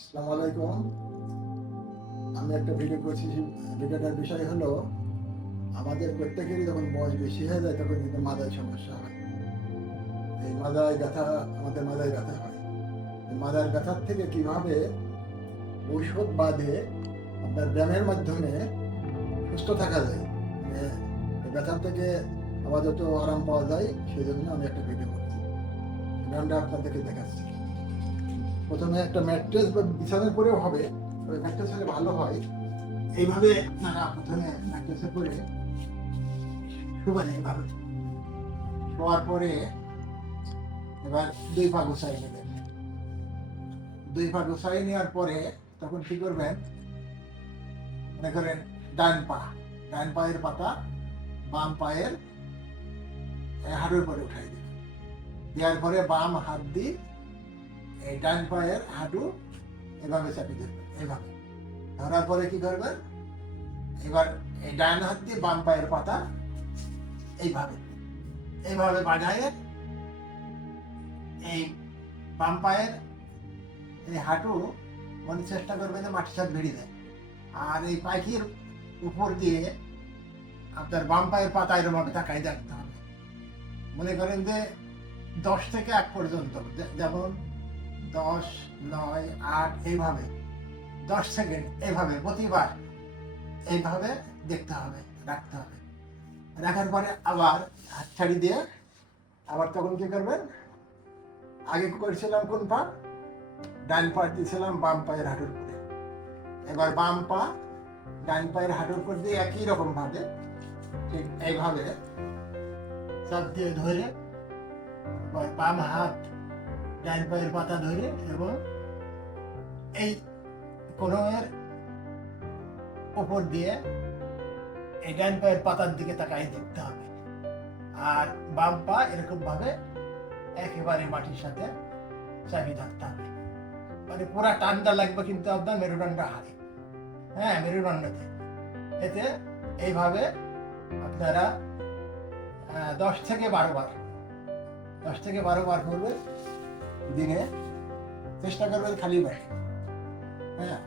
আসসালামু আলাইকুম। আমি একটা ভিডিও করছি ভিডিওটার বিষয় হলো, আমাদের প্রত্যেকেরই যখন বয়স বেশি হয়ে যায়, তখন কিন্তু মাদায় সমস্যা হয়। এই মাদায় ব্যথা, আমাদের মাদায় ব্যথা হয়। মাদার ব্যথার থেকে কীভাবে ঔষধ বাদে আপনার ব্যায়ামের মাধ্যমে সুস্থ থাকা যায়? মানে ব্যথার থেকে আপাতত আরাম পাওয়া যায় সেই জন্য আমি একটা ভিডিও করছি। ব্যায়ামটা আপনাদেরকে দেখাচ্ছি। প্রথমে একটা ম্যাট্রেস বা বিছানার পরেও হবে তবে ম্যাট্রেস হলে ভালো হয়। এইভাবে আপনারা প্রথমে ম্যাট্রেসে পরে শুবেন এইভাবে। শোয়ার পরে এবার দুই পা গুছাই নেবেন। দুই পা গুছাই নেওয়ার পরে তখন কি করবেন? মনে করেন ডান পা ডান পায়ের পাতা বাম পায়ের এ, হাঁটুর পরে উঠাই দেবেন। দেওয়ার পরে বাম হাত দিয়ে এই ডান পায়ের হাঁটু এভাবে চাপি ধরবেন এভাবে। ধরার পরে কি করবেন এবার এই ডান হাত দিয়ে বাম পায়ের পাতা এইভাবে এইভাবে বাজায় এই বাম পায়ের এই হাঁটু মনে চেষ্টা করবেন যে মাটির সাথে বেরিয়ে দেয় আর এই পাখির উপর দিয়ে আপনার বাম পায়ের পাতা এরকমভাবে তাকাই রাখতে হবে। মনে করেন যে দশ থেকে এক পর্যন্ত যেমন দশ, নয়, আট, এইভাবে। দশ সেকেন্ড এভাবে প্রতিবার। এইভাবে দেখতে হবে, রাখতে হবে। রাখার পরে আবার হাত ছাড়ি দিয়ে আবার তখন কি করবেন? আগে করেছিলাম কোন পা? ডান পা দিয়েছিলাম, বাম পায়ের হাঁটুর উপরে। এবার বাম পা ডান পায়ের হাঁটুর উপর দিয়ে একই রকম ভাবে ঠিক এইভাবে চাপ দিয়ে ধরে বাম হাত ডান পায়ের পাতা ধরে এবং এই কোণের উপর দিয়ে এই ডান পায়ের পাতার দিকে তাকাই দেখতে হবে। আর বাম পা এরকম ভাবে একেবারে মাটির সাথে চাবি থাকতে হবে। মানে পুরা টানটা লাগবে কিন্তু আপনার মেরুদণ্ড হারে হ্যাঁ মেরুদণ্ডতে। এতে এইভাবে আপনারা দশ থেকে বারো বার, দশ থেকে বারো বার করবেন। দিনে চেষ্টা করবেন খালি পেটে হ্যাঁ?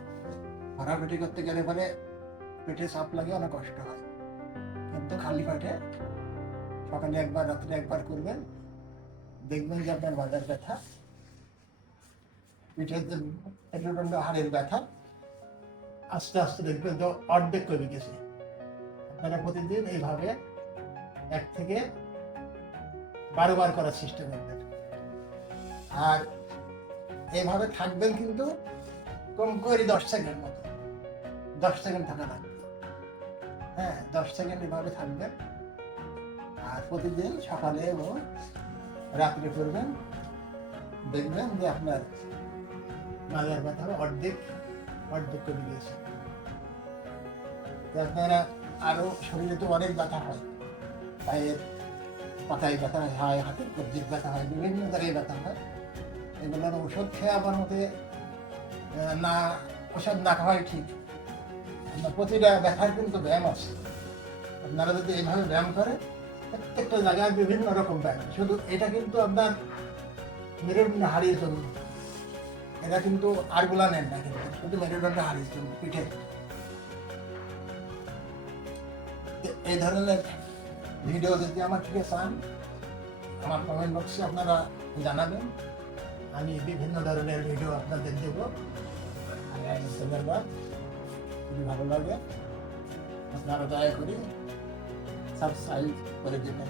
ভরা পেটে করতে গেলে পরে পেটে চাপ লাগে, অনেক কষ্ট হয়। কিন্তু খালি পেটে সকালে একবার, রাত্রে একবার করবেন, দেখবেন যে আপনার বাজার ব্যথা পিঠের যে হাড়ের ব্যথা, আস্তে আস্তে দেখবেন যে অর্ধেক কমে গেছে। আপনারা প্রতিদিন এইভাবে এক থেকে বারো বার করার চেষ্টা করবেন। আর এভাবে থাকবেন কিন্তু কম করে দশ সেকেন্ড মতো। দশ সেকেন্ড থাকা লাগবে। হ্যাঁ দশ সেকেন্ড এভাবে থাকবেন। আর প্রতিদিন সকালে এবং রাত্রে করবেন। দেখবেন যে আপনার মাজার ব্যথা অর্ধেক অর্ধেক কমে তো আপনারা আরও শরীরে তো অনেক ব্যথা হয়। পায়ের পাতায় ব্যথা হয়, হাতের কবজির ব্যথা হয়, বিভিন্ন জায়গায় ব্যথা হয়। এগুলোর ওষুধ খেয়ে মতে না, ওষুধ না খাওয়াই ঠিক। প্রতিটা ব্যথার কিন্তু ব্যায়াম আছে। আপনারা যদি এইভাবে ব্যায়াম করে প্রত্যেকটা জায়গায় বিভিন্ন রকম ব্যায়াম শুধু এটা কিন্তু আপনার মেরুদণ্ড হারিয়ে জন্য এটা কিন্তু আরগুলা নেন না কিন্তু, শুধু মেরুদণ্ড হারিয়ে জন্য পিঠে। এই ধরনের ভিডিও যদি আমার থেকে চান, আমার কমেন্ট বক্সে আপনারা জানাবেন। আমি বিভিন্ন ধরনের ভিডিও আপনাদের দেব। ধন্যবাদ। খুবই ভালো লাগে। আপনারা দয়া করে সাবস্ক্রাইব করে দেবেন।